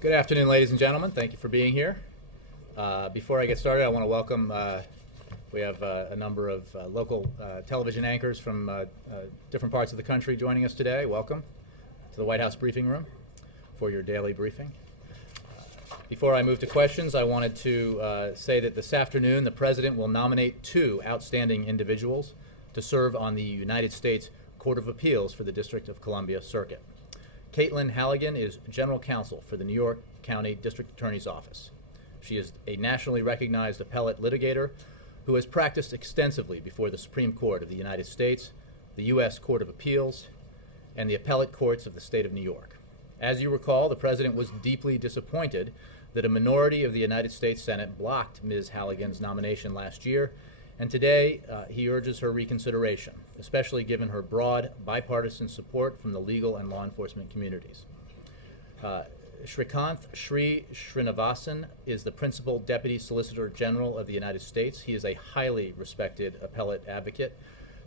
Good afternoon, ladies and gentlemen. Thank you for being here. Before I get started, I want to welcome, we have a number of local television anchors from different parts of the country joining us today. Welcome to the White House Briefing Room for your daily briefing. Before I move to questions, I wanted to say that this afternoon the President will nominate two outstanding individuals to serve on the United States Court of Appeals for the District of Columbia Circuit. Caitlin Halligan is General Counsel for the New York County District Attorney's Office. She is a nationally recognized appellate litigator who has practiced extensively before the Supreme Court of the United States, the U.S. Court of Appeals, and the appellate courts of the state of New York. As you recall, the President was deeply disappointed that a minority of the United States Senate blocked Ms. Halligan's nomination last year, and today he urges her reconsideration, especially given her broad bipartisan support from the legal and law enforcement communities. Srikanth Srinivasan is the Principal Deputy Solicitor General of the United States. He is a highly respected appellate advocate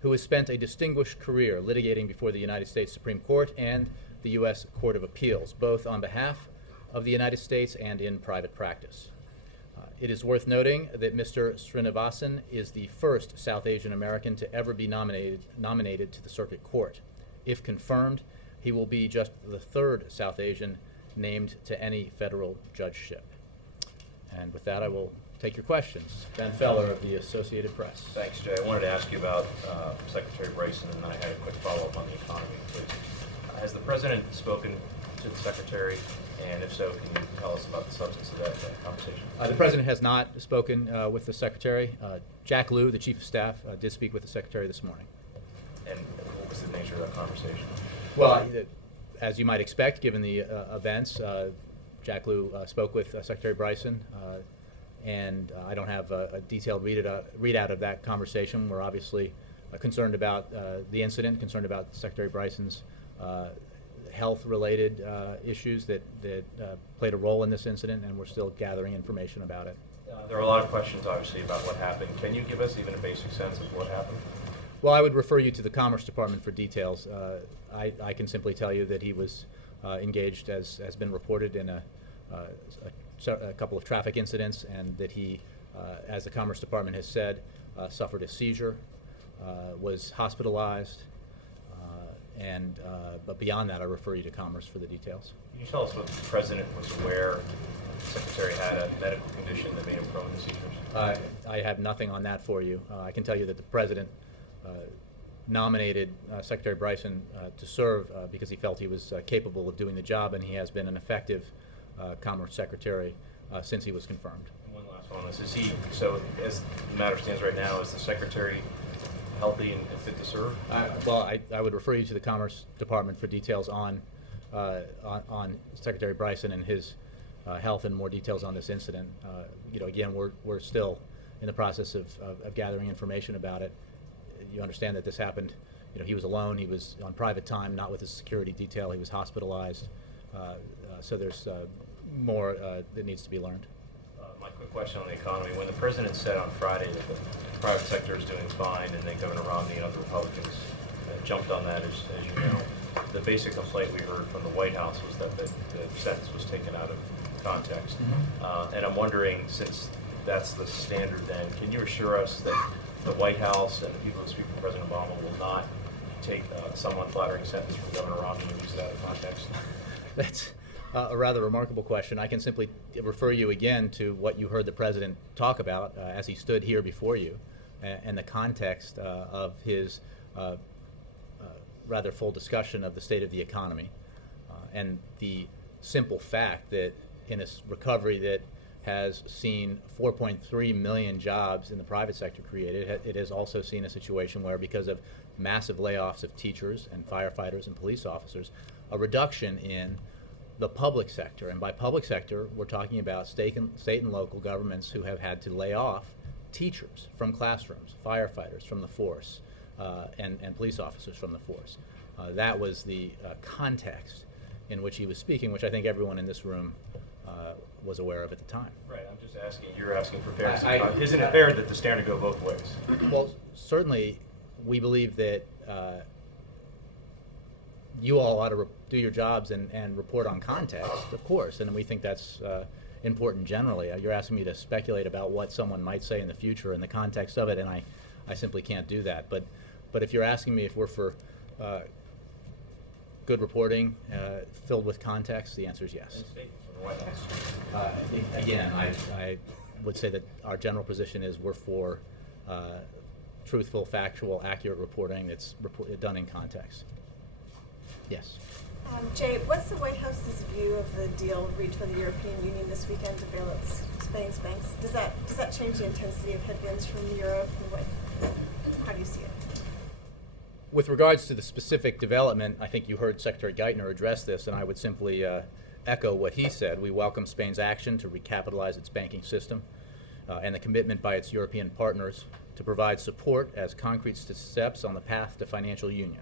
who has spent a distinguished career litigating before the United States Supreme Court and the U.S. Court of Appeals, both on behalf of the United States and in private practice. It is worth noting that Mr. Srinivasan is the first South Asian American to ever be nominated to the Circuit Court. If confirmed, he will be just the third South Asian named to any federal judgeship. And with that, I will take your questions. Ben Feller of the Associated Press. Thanks, Jay. I wanted to ask you about Secretary Bryson, and then I had a quick follow-up on the economy, please. Has the President spoken to the Secretary? And if so, can you tell us about the substance of that conversation? The President has not spoken with the Secretary. Jack Lew, the Chief of Staff, did speak with the Secretary this morning. And what was the nature of that conversation? Well, as you might expect, given the events, Jack Lew spoke with Secretary Bryson, and I don't have a detailed readout of that conversation. We're obviously concerned about the incident, concerned about Secretary Bryson's health-related issues that played a role in this incident, and we're still gathering information about it. There are a lot of questions, obviously, about what happened. Can you give us even a basic sense of what happened? Well, I would refer you to the Commerce Department for details. I can simply tell you that he was engaged, as has been reported, in a couple of traffic incidents, and that he, as the Commerce Department has said, suffered a seizure, was hospitalized, but beyond that, I refer you to Commerce for the details. Can you tell us what the President was aware the Secretary had a medical condition that made him prone to seizures? I have nothing on that for you. I can tell you that the President nominated Secretary Bryson to serve because he felt he was capable of doing the job, and he has been an effective Commerce Secretary since he was confirmed. And one last one on this. Is he, so as the matter stands right now, is the Secretary healthy and fit to serve? Well, I would refer you to the Commerce Department for details on Secretary Bryson and his health, and more details on this incident. Again, we're still in the process of gathering information about it. You understand that this happened. He was alone. He was on private time, not with his security detail. He was hospitalized. So there's more that needs to be learned. My quick question on the economy. When the President said on Friday that the private sector is doing fine, and then Governor Romney and other Republicans jumped on that, as you know, the basic complaint we heard from the White House was that the sentence was taken out of context. Mm-hmm. And I'm wondering, since that's the standard then, can you assure us that the White House and the people who speak for President Obama will not take a somewhat flattering sentence from Governor Romney and use that in context? That's a rather remarkable question. I can simply refer you again to what you heard the President talk about as he stood here before you, and the context of his rather full discussion of the state of the economy, and the simple fact that in a recovery that has seen 4.3 million jobs in the private sector created, it has also seen a situation where, because of massive layoffs of teachers and firefighters and police officers, a reduction in the public sector. And by public sector, we're talking about state and local governments who have had to lay off teachers from classrooms, firefighters from the force, and police officers from the force. That was the context in which he was speaking, which I think everyone in this room was aware of at the time. Right, I'm just asking, you're asking for fairness. Isn't it fair that the standard go both ways? Well, certainly we believe that you all ought to do your jobs and report on context, of course, and we think that's important generally. You're asking me to speculate about what someone might say in the future in the context of it, and I simply can't do that. But if you're asking me if we're for good reporting filled with context, the answer is yes. And statements from the White House. Again, I would say that our general position is we're for truthful, factual, accurate reporting that's done in context. Yes. Jay, what's the White House's view of the deal reached by the European Union this weekend to bail out Spain's banks? Does that change the intensity of headwinds from Europe? And how do you see it? With regards to the specific development, I think you heard Secretary Geithner address this, and I would simply echo what he said. We welcome Spain's action to recapitalize its banking system and the commitment by its European partners to provide support as concrete steps on the path to financial union,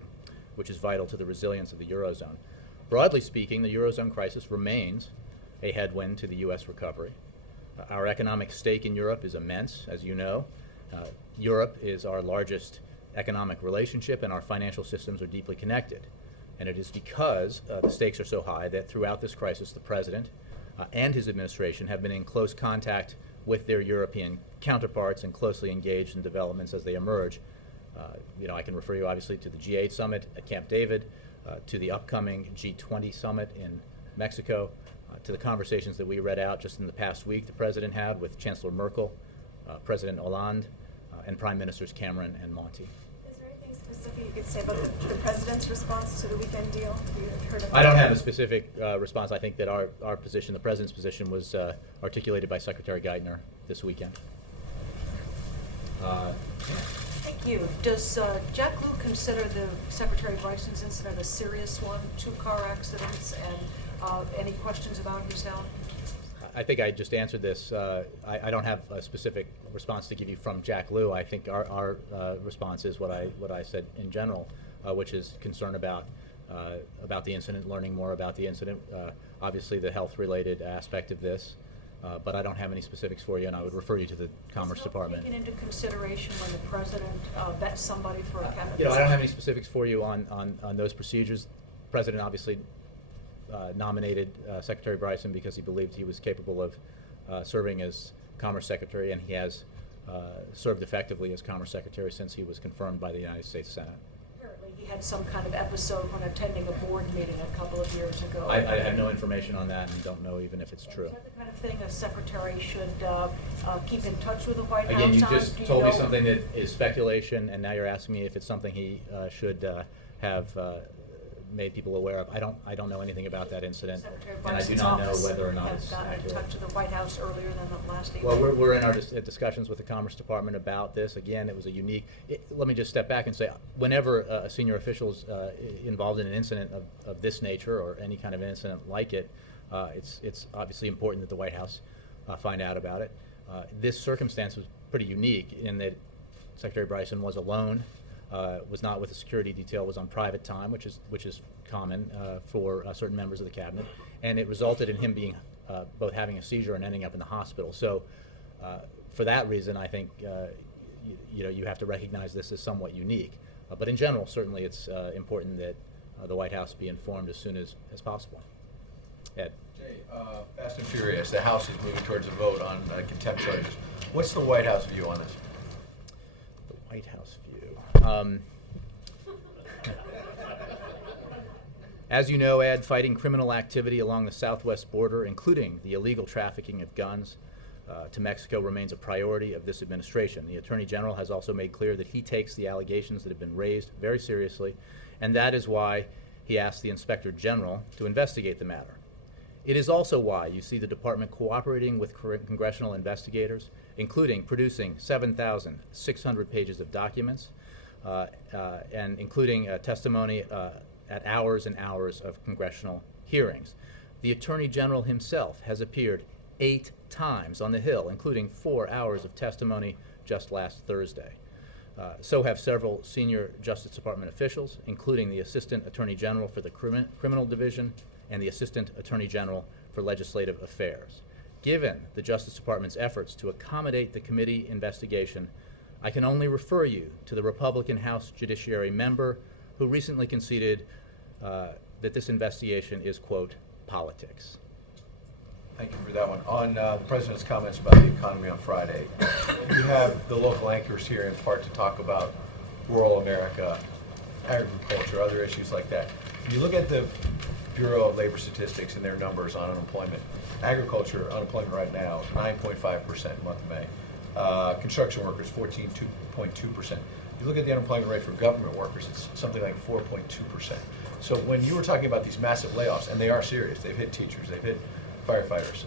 which is vital to the resilience of the Eurozone. Broadly speaking, the Eurozone crisis remains a headwind to the U.S. recovery. Our economic stake in Europe is immense, as you know. Europe is our largest economic relationship, and our financial systems are deeply connected. And it is because the stakes are so high that throughout this crisis, the President and his administration have been in close contact with their European counterparts and closely engaged in developments as they emerge. I can refer you obviously to the G8 summit at Camp David, to the upcoming G20 summit in Mexico, to the conversations that we read out just in the past week the President had with Chancellor Merkel, President Hollande, and Prime Ministers Cameron and Monti. Is there anything specific you could say about the President's response to the weekend deal? Have you heard of I don't have a specific response. I think that our position, the President's position, was articulated by Secretary Geithner this weekend. Thank you. Does Jack Lew consider the Secretary Bryson's incident a serious one, 2 car accidents, and any questions about his health? I think I just answered this. I don't have a specific response to give you from Jack Lew. I think our response is what I said in general, which is concern about the incident, learning more about the incident, obviously the health-related aspect of this. But I don't have any specifics for you, and I would refer you to the Commerce Department. Taken into consideration when the President vets somebody for a cabinet I don't have any specifics for you on those procedures. The President obviously nominated Secretary Bryson because he believed he was capable of serving as Commerce Secretary, and he has served effectively as Commerce Secretary since he was confirmed by the United States Senate. Apparently he had some kind of episode when attending a board meeting a couple of years ago. I have no information on that and don't know even if it's true. Is that the kind of thing a Secretary should keep in touch with the White House Again, you on? just told me something that is speculation, and now you're asking me if it's something he should have made people aware of. I don't know anything about that incident, and I do not know whether or not it's gotten in accurate. touch with the White House earlier than the last evening. Well, we're in our discussions with the Commerce Department about this. Again, it was a unique. Let me just step back and say, whenever a senior official is involved in an incident of this nature or any kind of incident like it, it's obviously important that the White House find out about it. This circumstance was pretty unique in that Secretary Bryson was alone. Was not with a security detail, was on private time, which is common for certain members of the cabinet, and it resulted in him being both having a seizure and ending up in the hospital. So, for that reason, I think you have to recognize this as somewhat unique. But in general, certainly, it's important that the White House be informed as soon as possible. Ed. Jay, Fast and Furious. The House is moving towards a vote on contempt charges. What's the White House view on this? The White House view. As you know, Ed, fighting criminal activity along the southwest border, including the illegal trafficking of guns to Mexico, remains a priority of this administration. The Attorney General has also made clear that he takes the allegations that have been raised very seriously, and that is why he asked the Inspector General to investigate the matter. It is also why you see the department cooperating with congressional investigators, including producing 7,600 pages of documents, and including testimony at hours and hours of congressional hearings. The Attorney General himself has appeared 8 times on the Hill, including 4 hours of testimony just last Thursday. So have several senior Justice Department officials, including the Assistant Attorney General for the Criminal Division and the Assistant Attorney General for Legislative Affairs. Given the Justice Department's efforts to accommodate the committee investigation, I can only refer you to the Republican House Judiciary member who recently conceded that this investigation is, quote, politics. Thank you for that one. On the President's comments about the economy on Friday, you have the local anchors here in part to talk about rural America, agriculture, other issues like that. If you look at the Bureau of Labor Statistics and their numbers on unemployment, agriculture unemployment right now, 9.5% month of May. Construction workers, 14.2%. You look at the unemployment rate for government workers, it's something like 4.2%. So when you were talking about these massive layoffs, and they are serious, they've hit teachers, they've hit firefighters,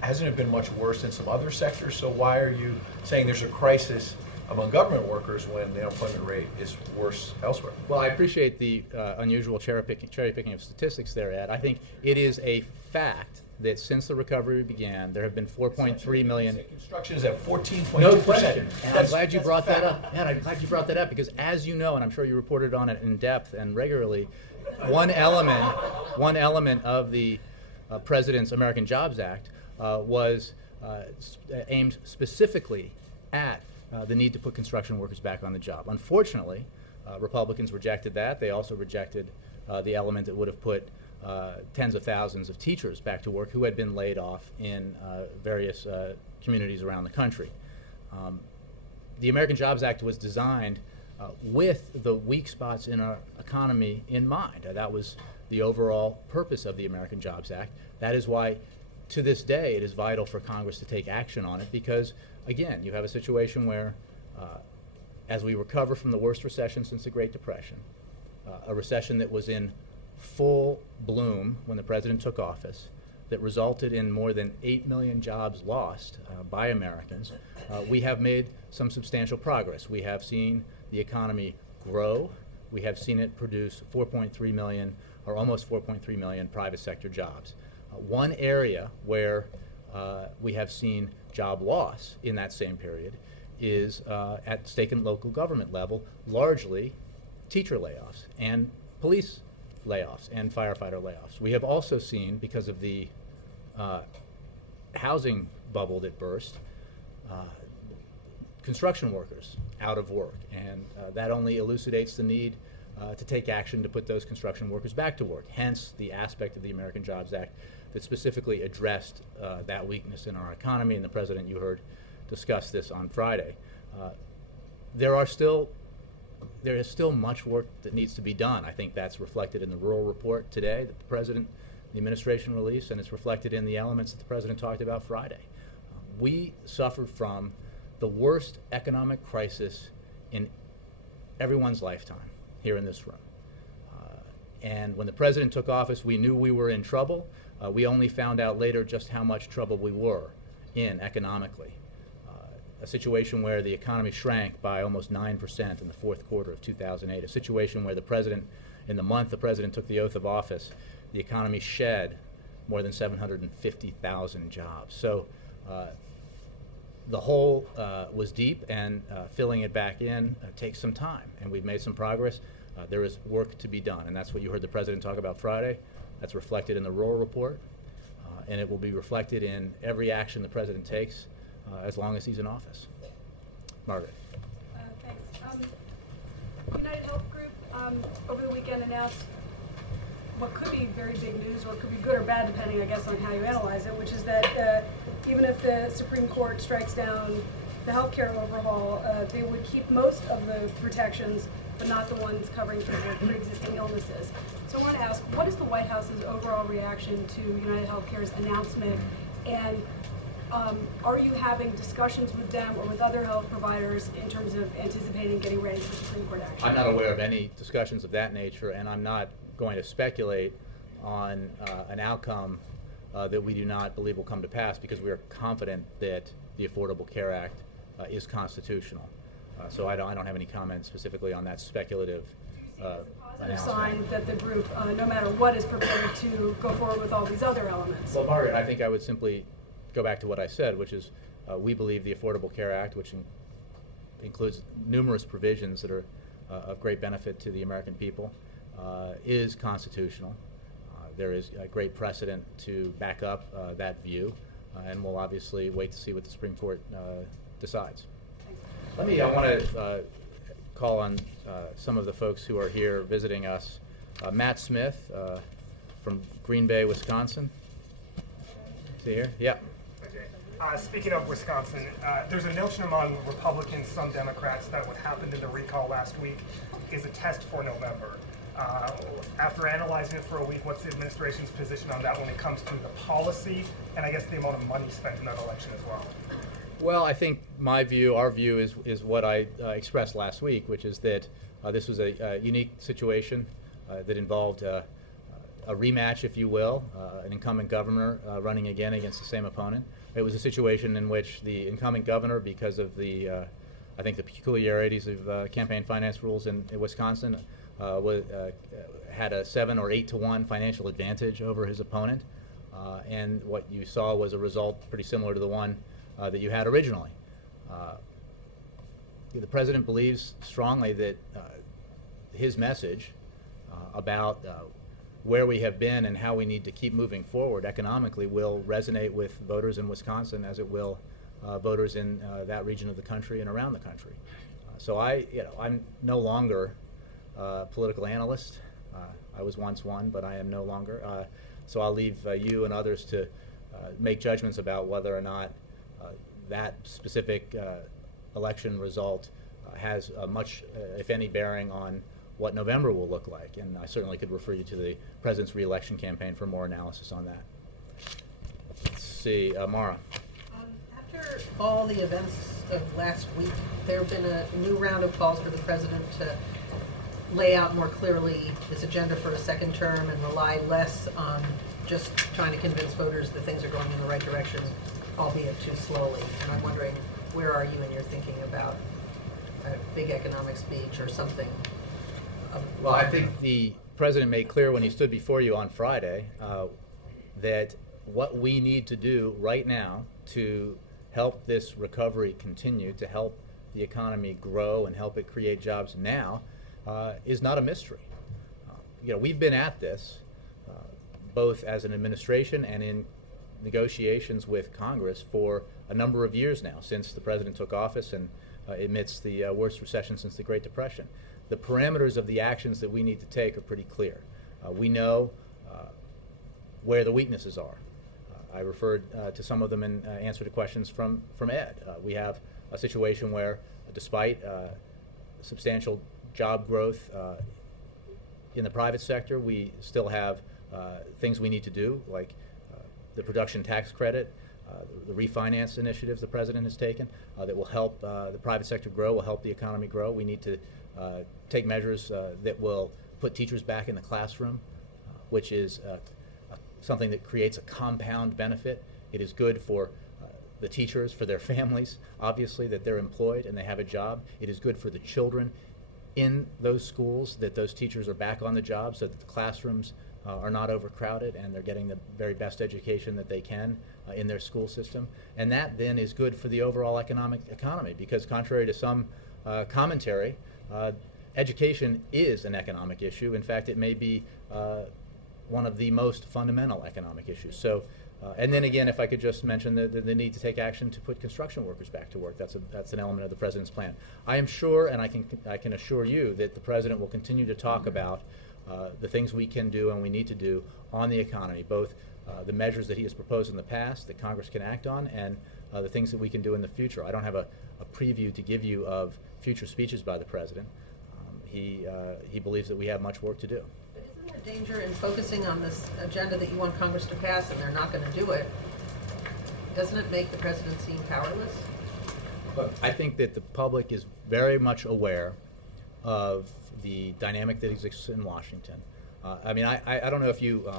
hasn't it been much worse in some other sectors? So why are you saying there's a crisis among government workers when the unemployment rate is worse elsewhere? Well, I appreciate the unusual cherry picking of statistics there, Ed. I think it is a fact that since the recovery began, there have been 4.3 million. Construction is at 14.2%. No question. And I'm glad you brought that up. Ed, I'm glad you brought that up because, as you know, and I'm sure you reported on it in depth and regularly, one element of the President's American Jobs Act was aimed specifically at the need to put construction workers back on the job. Unfortunately, Republicans rejected that. They also rejected the element that would have put tens of thousands of teachers back to work who had been laid off in various communities around the country. The American Jobs Act was designed with the weak spots in our economy in mind. That was the overall purpose of the American Jobs Act. That is why, to this day, it is vital for Congress to take action on it because, again, you have a situation where, as we recover from the worst recession since the Great Depression, a recession that was in full bloom when the President took office, that resulted in more than 8 million jobs lost by Americans, we have made some substantial progress. We have seen the economy grow. We have seen it produce 4.3 million, or almost 4.3 million private sector jobs. One area where we have seen job loss in that same period is at state and local government level, largely teacher layoffs and police layoffs and firefighter layoffs. We have also seen, because of the housing bubble that burst, construction workers out of work, and that only elucidates the need to take action to put those construction workers back to work, hence the aspect of the American Jobs Act that specifically addressed that weakness in our economy, and the President, you heard, discuss this on Friday. There is still much work that needs to be done. I think that's reflected in the rural report today that the President, the administration released, and it's reflected in the elements that the President talked about Friday. We suffered from the worst economic crisis in everyone's lifetime here in this room. And when the President took office, we knew we were in trouble. We only found out later just how much trouble we were in economically. A situation where the economy shrank by almost 9% in the fourth quarter of 2008, a situation where the President, in the month the President took the oath of office, the economy shed more than 750,000 jobs. So the hole was deep, and filling it back in takes some time, and we've made some progress. There is work to be done, and that's what you heard the President talk about Friday. That's reflected in the rural report, and it will be reflected in every action the President takes as long as he's in office. Margaret. Thanks. United Health Group over the weekend announced what could be very big news, or it could be good or bad depending, I guess, on how you analyze it, which is that even if the Supreme Court strikes down the health care overhaul, they would keep most of the protections, but not the ones covering for the pre-existing illnesses. So I want to ask, what is the White House's overall reaction to United Healthcare's announcement, and are you having discussions with them or with other health providers in terms of anticipating getting ready for Supreme Court action? I'm not aware of any discussions of that nature, and I'm not going to speculate on an outcome that we do not believe will come to pass, because we are confident that the Affordable Care Act is constitutional. So I don't have any comments specifically on that speculative Positive sign that the group, no matter what, is prepared to go forward with all these other elements. Well, Margaret, I think I would simply go back to what I said, which is we believe the Affordable Care Act, which includes numerous provisions that are of great benefit to the American people, is constitutional. There is a great precedent to back up that view, and we'll obviously wait to see what the Supreme Court decides. I want to call on some of the folks who are here visiting us Matt Smith from Green Bay, Wisconsin. See here? Yeah. Speaking of Wisconsin, there's a notion among Republicans, some Democrats, that what happened in the recall last week is a test for November. After analyzing it for a week, what's the administration's position on that when it comes to the policy and I guess the amount of money spent in that election as well? Well, I think my view, our view, is what I expressed last week, which is that this was a unique situation that involved a rematch, if you will, an incumbent governor running again against the same opponent. It was a situation in which the incumbent governor, because of the, I think, the peculiarities of campaign finance rules in Wisconsin, had a 7 or 8 to 1 financial advantage over his opponent, and what you saw was a result pretty similar to the one that you had originally. The president believes strongly that his message about where we have been and how we need to keep moving forward economically will resonate with voters in Wisconsin as it will voters in that region of the country and around the country. So I'm no longer a political analyst. I was once one, but I am no longer. So I'll leave you and others to make judgments about whether or not that specific election result has much, if any, bearing on what November will look like. And I certainly could refer you to the president's re-election campaign for more analysis on that. Let's see, Mara. After all the events of last week, there have been a new round of calls for the president to lay out more clearly his agenda for a second term and rely less on just trying to convince voters that things are going in the right direction, albeit too slowly. And I'm wondering, where are you in your thinking about a big economic speech or something? Well, I think the president made clear when he stood before you on Friday that what we need to do right now to help this recovery continue, to help the economy grow and help it create jobs now, is not a mystery. We've been at this both as an administration and in negotiations with Congress for a number of years now, since the president took office and amidst the worst recession since the Great Depression. The parameters of the actions that we need to take are pretty clear. We know where the weaknesses are. I referred to some of them in answer to questions from Ed. We have a situation where, despite substantial job growth in the private sector, we still have things we need to do, like the production tax credit, the refinance initiatives the president has taken that will help the private sector grow, will help the economy grow. We need to take measures that will put teachers back in the classroom, which is something that creates a compound benefit. It is good for the teachers, for their families, obviously, that they're employed and they have a job. It is good for the children in those schools that those teachers are back on the job, so that the classrooms are not overcrowded and they're getting the very best education that they can in their school system. And that then is good for the overall economy, because contrary to some commentary, education is an economic issue. In fact, it may be one of the most fundamental economic issues. So, and then again, if I could just mention the need to take action to put construction workers back to work. That's an element of the president's plan. I am sure, and I can assure you, that the president will continue to talk about the things we can do and we need to do on the economy, both the measures that he has proposed in the past that Congress can act on, and the things that we can do in the future. I don't have a preview to give you of future speeches by the president. He believes that we have much work to do. But isn't there danger in focusing on this agenda that you want Congress to pass and they're not going to do it? Doesn't it make the president seem powerless? Look, I think that the public is very much aware of the dynamic that exists in Washington. I mean, I don't know if you,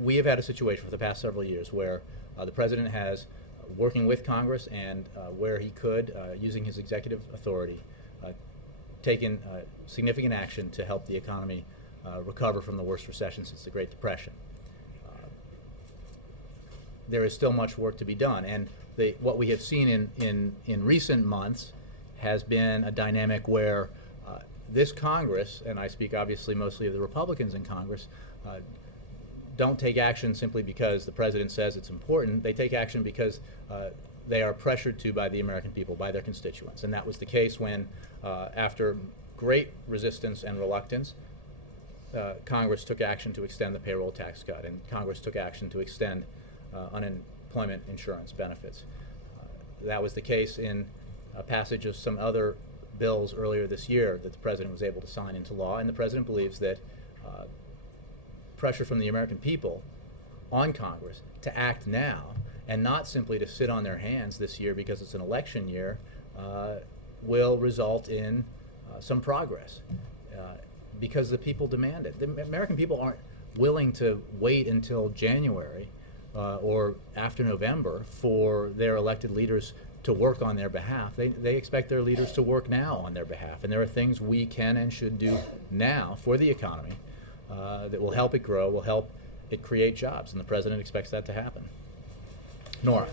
we have had a situation for the past several years where the president has, working with Congress and where he could, using his executive authority, taken significant action to help the economy recover from the worst recession since the Great Depression. There is still much work to be done, and what we have seen in recent months has been a dynamic where this Congress, and I speak obviously mostly of the Republicans in Congress, don't take action simply because the president says it's important. They take action because they are pressured to by the American people, by their constituents. And that was the case when, after great resistance and reluctance, Congress took action to extend the payroll tax cut, and Congress took action to extend unemployment insurance benefits. That was the case in passage of some other bills earlier this year that the President was able to sign into law, and the President believes that pressure from the American people on Congress to act now and not simply to sit on their hands this year because it's an election year will result in some progress because the people demand it. The American people aren't willing to wait until January or after November for their elected leaders to work on their behalf. They expect their leaders to work now on their behalf, and there are things we can and should do now for the economy that will help it grow, will help it create jobs, and the President expects that to happen. Nora.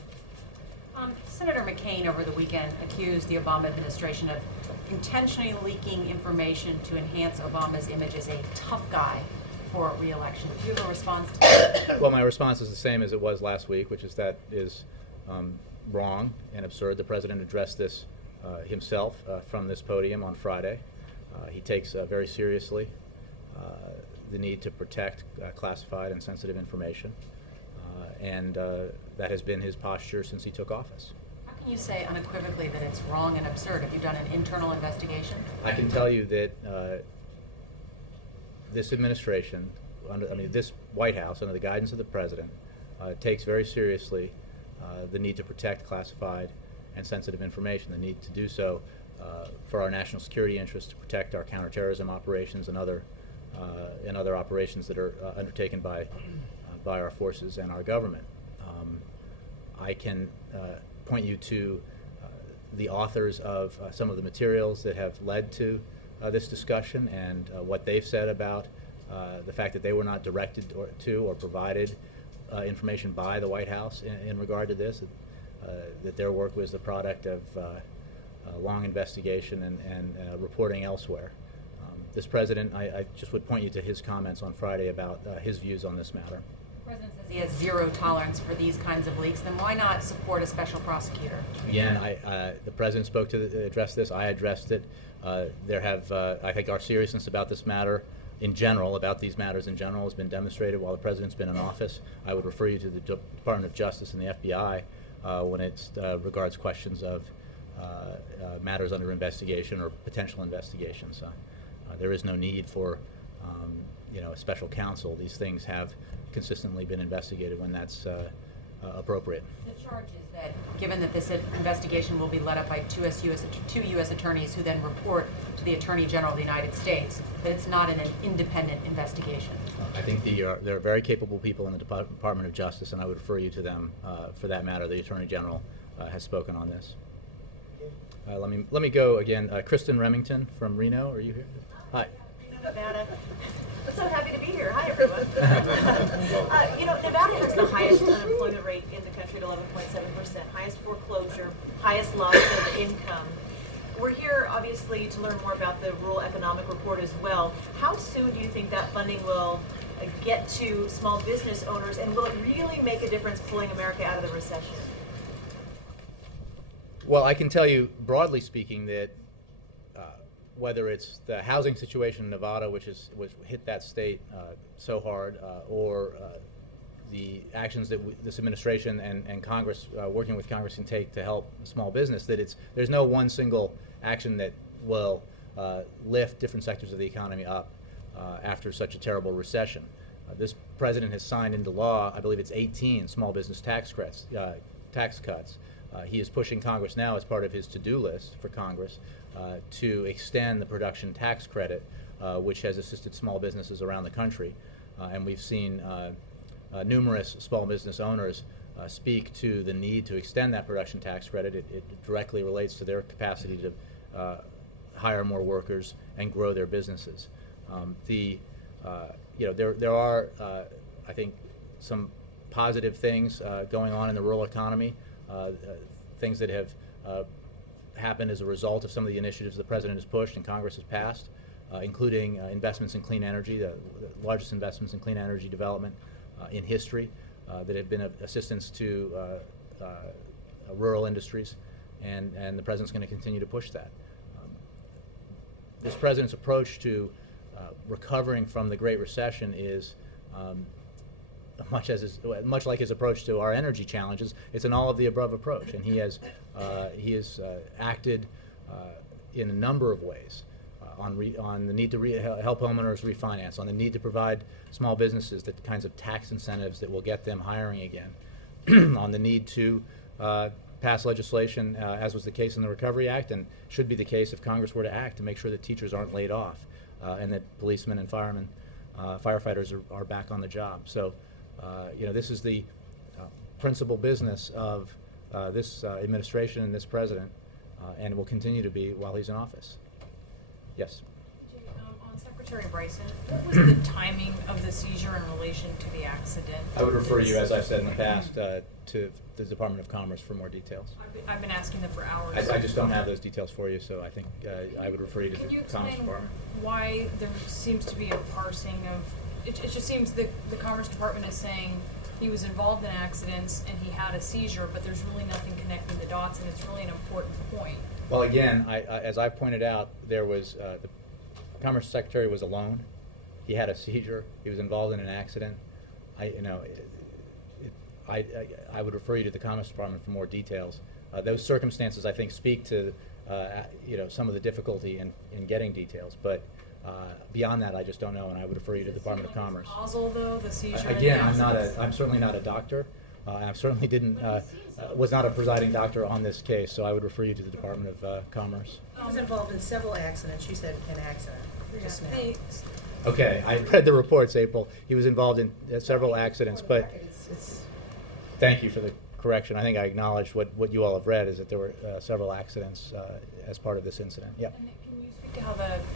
Senator McCain over the weekend accused the Obama administration of intentionally leaking information to enhance Obama's image as a tough guy for re-election. Do you have a response to that? Well, my response is the same as it was last week, which is that is wrong and absurd. The President addressed this himself from this podium on Friday. He takes very seriously the need to protect classified and sensitive information, and that has been his posture since he took office. How can you say unequivocally that it's wrong and absurd? Have you done an internal investigation? I can tell you that this administration, this White House, under the guidance of the President, takes very seriously the need to protect classified and sensitive information, the need to do so for our national security interests, to protect our counterterrorism operations and other operations that are undertaken by our forces and our government. I can point you to the authors of some of the materials that have led to this discussion and what they've said about the fact that they were not directed or provided information by the White House in regard to this, that their work was the product of long investigation and reporting elsewhere. This President, I just would point you to his comments on Friday about his views on this matter. The President says he has zero tolerance for these kinds of leaks. Then why not support a special prosecutor? Again, the President spoke to address this. I addressed it. I think our seriousness about this matter in general, about these matters in general, has been demonstrated while the President's been in office. I would refer you to the Department of Justice and the FBI when it regards questions of matters under investigation or potential investigations. There is no need for a special counsel. These things have consistently been investigated when that's appropriate. The charge is that, given that this investigation will be led up by two U.S. attorneys who then report to the Attorney General of the United States, that it's not an independent investigation. I think there are very capable people in the Department of Justice, and I would refer you to them for that matter. The Attorney General has spoken on this. Let me go again. Kristen Remington from Reno, are you here? Hi. Nevada. I'm so happy to be here. Hi, everyone. Nevada has the highest unemployment rate in the country at 11.7%, highest foreclosure, highest loss of income. We're here, obviously, to learn more about the Rural Economic Report as well. How soon do you think that funding will get to small business owners, and will it really make a difference pulling America out of the recession? Well, I can tell you, broadly speaking, that whether it's the housing situation in Nevada, which hit that state so hard, or the actions that this administration and Congress, working with Congress, can take to help small business, that there's no one single action that will lift different sectors of the economy up after such a terrible recession. This President has signed into law, I believe it's 18 small business tax cuts. He is pushing Congress now as part of his to-do list for Congress to extend the production tax credit, which has assisted small businesses around the country. And we've seen numerous small business owners speak to the need to extend that production tax credit. It directly relates to their capacity to hire more workers and grow their businesses. There are, I think, some positive things going on in the rural economy. Things that have happened as a result of some of the initiatives the President has pushed and Congress has passed, including investments in clean energy, the largest investments in clean energy development in history, that have been of assistance to rural industries, and the president's going to continue to push that. This president's approach to recovering from the Great Recession is much like his approach to our energy challenges. It's an all-of-the-above approach, and he has acted in a number of ways on the need to help homeowners refinance, on the need to provide small businesses the kinds of tax incentives that will get them hiring again, on the need to pass legislation, as was the case in the Recovery Act, and should be the case if Congress were to act, to make sure that teachers aren't laid off, and that policemen and firemen, firefighters are back on the job. So, this is the principal business of this administration and this president, and it will continue to be while he's in office. Yes. On Secretary Bryson, what was the timing of the seizure in relation to the accident? I would refer you, as I've said in the past, to the Department of Commerce for more details. I've been asking them for hours. I just don't have those details for you, so I think I would refer you to the Commerce Department. Can you explain why there seems to be a parsing of, it just seems the Commerce Department is saying he was involved in accidents and he had a seizure, but there's really nothing connecting the dots, and it's really an important point. Well, again, as I've pointed out, there was the Commerce Secretary was alone. He had a seizure. He was involved in an accident. I would refer you to the Commerce Department for more details. Those circumstances, I think, speak to some of the difficulty in getting details. But beyond that, I just don't know, and I would refer you to the Department of Commerce. Causal, though, the seizure. Again, I'm certainly not a doctor. I certainly was not a presiding doctor on this case, so I would refer you to the Department of Commerce. He was involved in several accidents. You said an accident just now. Okay, I read the reports, April. He was involved in several accidents, but thank you for the correction. I think I acknowledged what you all have read, is that there were several accidents as part of this incident. Yeah. And can you speak to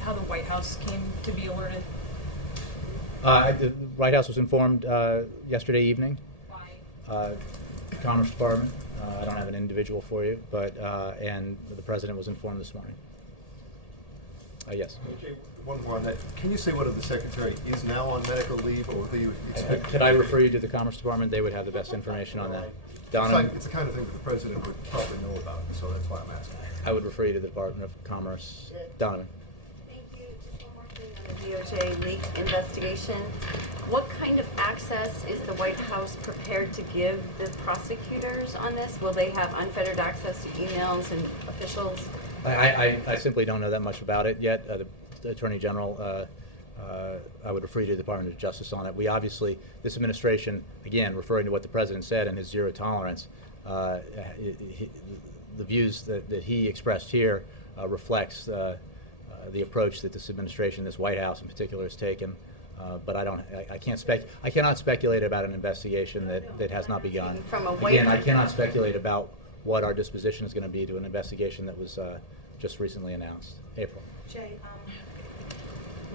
how the White House came to be alerted? The White House was informed yesterday evening. By? Commerce Department. I don't have an individual for you, but and the president was informed this morning. Yes. Okay, one more on that. Can you say whether the secretary is now on medical leave, or whether you expect? Could I refer you to the Commerce Department? They would have the best information on that. Donovan? It's the kind of thing that the president would probably know about, so that's why I'm asking. I would refer you to the Department of Commerce. Donovan. Thank you. Just one more thing on the DOJ leak investigation. What kind of access is the White House prepared to give the prosecutors on this? Will they have unfettered access to emails and officials? I simply don't know that much about it yet. The Attorney General, I would refer you to the Department of Justice on it. We obviously, this administration, again, referring to what the President said and his zero tolerance, the views that he expressed here reflects the approach that this administration, this White House in particular, has taken. But I cannot speculate about an investigation that has not begun. Again, I cannot speculate about what our disposition is going to be to an investigation that was just recently announced. April. Jay,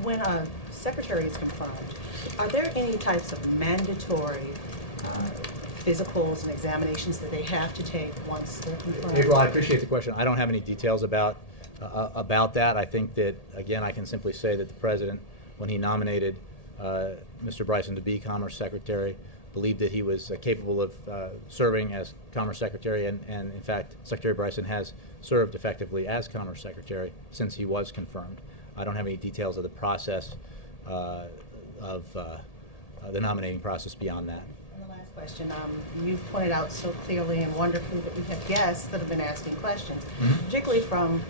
when a secretary is confirmed, are there any types of mandatory physicals and examinations that they have to take once they're confirmed? April, I appreciate the question. I don't have any details about that. I think that, again, I can simply say that the President, when he nominated Mr. Bryson to be Commerce Secretary, believed that he was capable of serving as Commerce Secretary, and in fact, Secretary Bryson has served effectively as Commerce Secretary since he was confirmed. I don't have any details of the process of the nominating process beyond that. And the last question, you've pointed out so clearly and wonderfully that we have guests that have been asking questions, particularly from,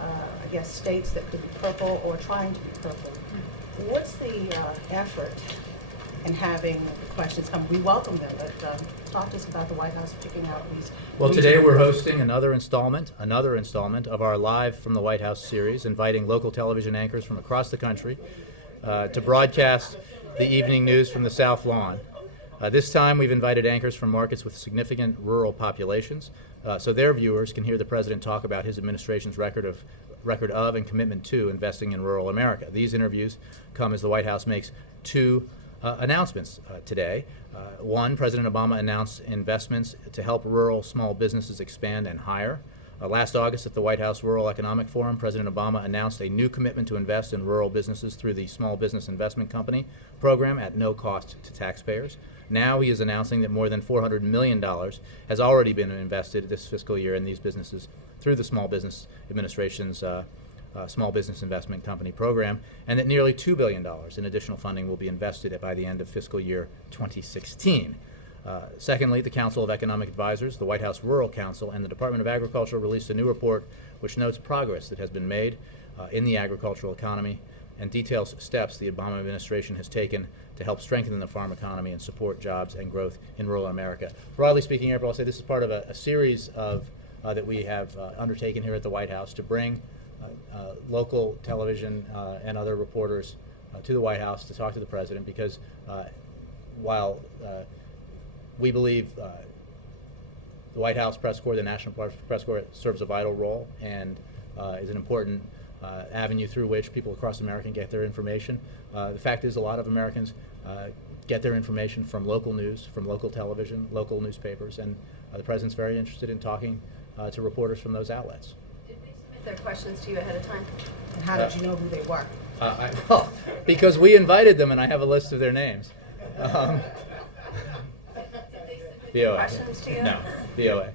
I guess, states that could be purple or trying to be purple. What's the effort in having the questions come? We welcome them, but talk to us about the White House picking out these. Well, today we're hosting another installment of our Live from the White House series, inviting local television anchors from across the country to broadcast the evening news from the South Lawn. This time we've invited anchors from markets with significant rural populations, so their viewers can hear the President talk about his administration's record of and commitment to investing in rural America. These interviews come as the White House makes two announcements today. One, President Obama announced investments to help rural small businesses expand and hire. Last August at the White House Rural Economic Forum, President Obama announced a new commitment to invest in rural businesses through the Small Business Investment Company program at no cost to taxpayers. Now he is announcing that more than $400 million has already been invested this fiscal year in these businesses through the Small Business Administration's Small Business Investment Company program, and that nearly $2 billion in additional funding will be invested by the end of fiscal year 2016. Secondly, the Council of Economic Advisors, the White House Rural Council, and the Department of Agriculture released a new report which notes progress that has been made in the agricultural economy and details steps the Obama administration has taken to help strengthen the farm economy and support jobs and growth in rural America. Broadly speaking, April, I'll say this is part of a series of that we have undertaken here at the White House to bring local television and other reporters to the White House to talk to the President, because while we believe the White House Press Corps, the National Press Corps, serves a vital role and is an important avenue through which people across America can get their information. The fact is, a lot of Americans get their information from local news, from local television, local newspapers, and the President's very interested in talking to reporters from those outlets. Did they submit their questions to you ahead of time? And how did you know who they were? Well, because we invited them, and I have a list of their names. Did they submit their VOA. questions to you? No, VOA.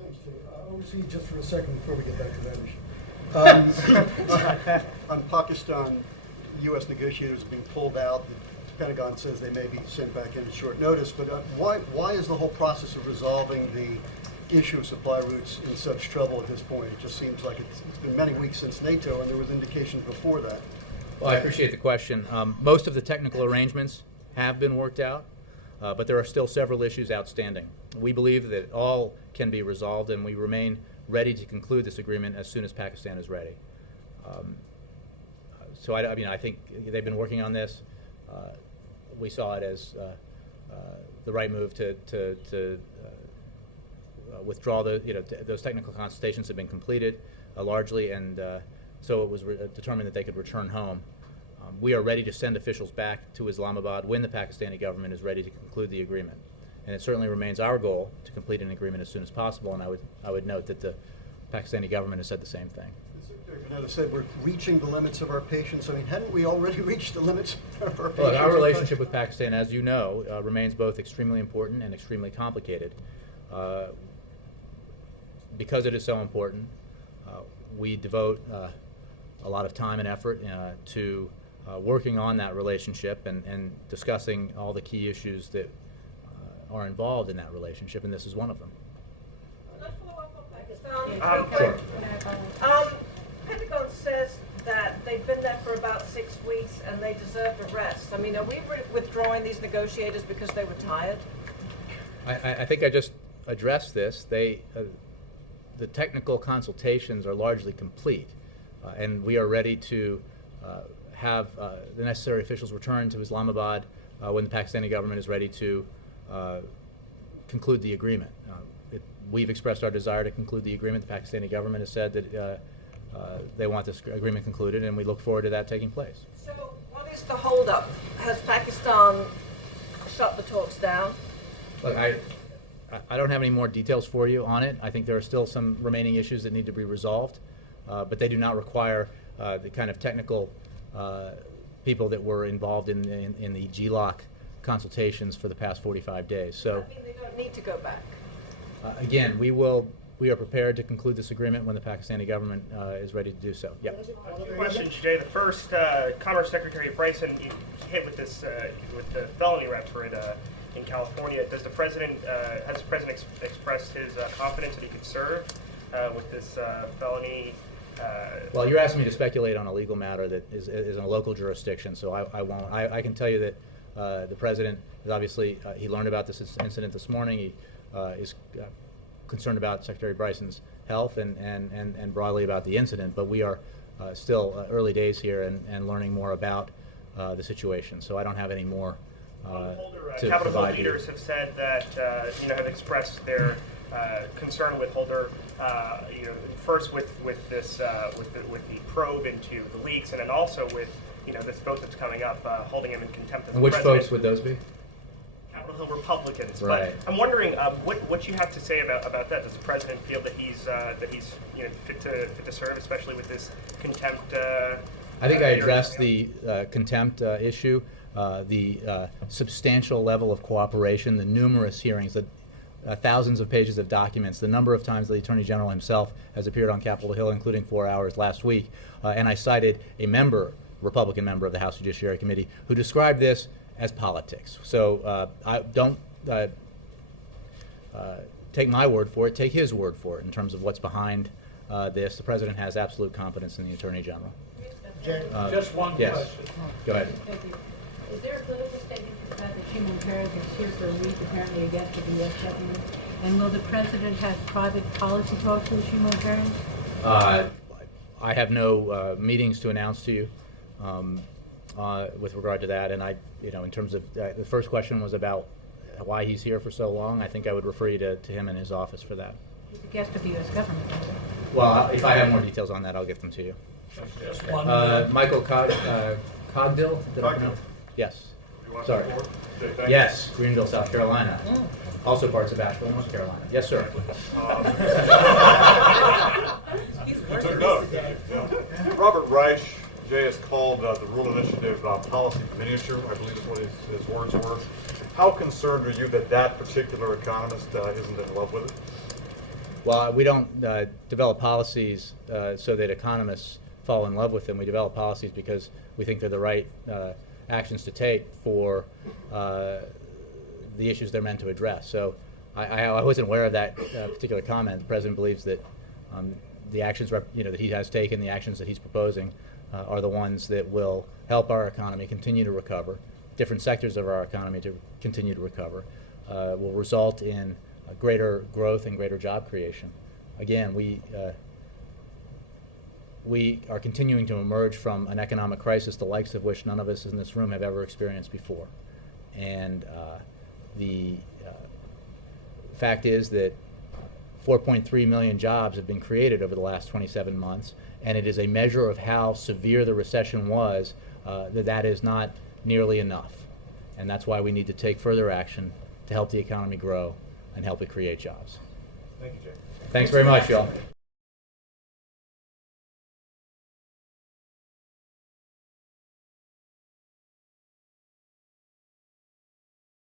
Thanks, Jay. Oversee just for a second before we get back to that issue. On Pakistan, U.S. negotiators being pulled out. The Pentagon says they may be sent back in at short notice. But why is the whole process of resolving the issue of supply routes in such trouble at this point? It just seems like it's been many weeks since NATO, and there was indications before that. Well, I appreciate the question. Most of the technical arrangements have been worked out, but there are still several issues outstanding. We believe that all can be resolved, and we remain ready to conclude this agreement as soon as Pakistan is ready. So I mean, I think they've been working on this. We saw it as the right move to withdraw those technical consultations have been completed largely, and so it was determined that they could return home. We are ready to send officials back to Islamabad when the Pakistani government is ready to conclude the agreement. And it certainly remains our goal to complete an agreement as soon as possible, and I would note that the Pakistani government has said the same thing. They said we're reaching the limits of our patience. I mean, hadn't we already reached the limits of our patience? Look, our relationship with Pakistan, as you know, remains both extremely important and extremely complicated. Because it is so important, we devote a lot of time and effort to working on that relationship and discussing all the key issues that are involved in that relationship, and this is one of them. Let's follow up on Pakistan. Sure. Pentagon says that they've been there for about 6 weeks and they deserve a rest. I mean, are we withdrawing these negotiators because they were tired? I think I just addressed this. The technical consultations are largely complete, and we are ready to have the necessary officials return to Islamabad when the Pakistani government is ready to conclude the agreement. We've expressed our desire to conclude the agreement. The Pakistani government has said that they want this agreement concluded, and we look forward to that taking place. So what is the holdup? Has Pakistan shut the talks down? Look, I don't have any more details for you on it. I think there are still some remaining issues that need to be resolved, but they do not require the kind of technical people that were involved in the GLOC consultations for the past 45 days. So, I mean, they don't need to go back. Again, we are prepared to conclude this agreement when the Pakistani government is ready to do so. Yep. Two questions, Jay. The first, Commerce Secretary Bryson hit with this with the felony record in California. Does the president has the president expressed his confidence that he could serve with this felony? Well, you're asking me to speculate on a legal matter that is in a local jurisdiction, so I won't. I can tell you that the president is obviously he learned about this incident this morning. He is concerned about Secretary Bryson's health and broadly about the incident, but we are still early days here and learning more about the situation. So I don't have any more to Capitol Hill provide you. leaders have said that have expressed their concern with Holder. First with this with the probe into the leaks, and then also with this vote that's coming up, holding him in contempt of the And which president. folks would those be? Capitol Hill Republicans. Right. But I'm wondering what you have to say about that. Does the president feel that he's fit to serve, especially with this contempt? I think I addressed the contempt issue, the substantial level of cooperation, the numerous hearings, the thousands of pages of documents, the number of times the Attorney General himself has appeared on Capitol Hill, including 4 hours last week. And I cited a Republican member of the House Judiciary Committee, who described this as politics. So I don't take my word for it, take his word for it in terms of what's behind this. The President has absolute confidence in the Attorney General. Just one yes. question. Go ahead. Thank you. Is there a political statement to the fact that Shimon Peres is here for a week, apparently a guest of the U.S. government? And will the President have private policy talks with Shimon Peres? I have no meetings to announce to you with regard to that. And in terms of the first question was about why he's here for so long. I think I would refer you to him and his office for that. He's a guest of the U.S. government. Well, if I have more details on that, I'll get them to you. Just one. Michael Cogdill? Did I pronounce? Yes. Sorry. Yes, Greenville, South Carolina. Also parts of Asheville, North Carolina. Yes, sir. Robert Reich, Jay, has called the Rule Initiative policy miniature, I believe is what his words were. How concerned are you that that particular economist isn't in love with it? Well, we don't develop policies so that economists fall in love with them. We develop policies because we think they're the right actions to take for the issues they're meant to address. So I wasn't aware of that particular comment. The President believes that the actions that he has taken, the actions that he's proposing, are the ones that will help our economy continue to recover, different sectors of our economy to continue to recover, will result in greater growth and greater job creation. Again, we are continuing to emerge from an economic crisis, the likes of which none of us in this room have ever experienced before. And the fact is that 4.3 million jobs have been created over the last 27 months, and it is a measure of how severe the recession was that is not nearly enough. And that's why we need to take further action to help the economy grow and help it create jobs. Thank you, Jay. Thanks very much, y'all.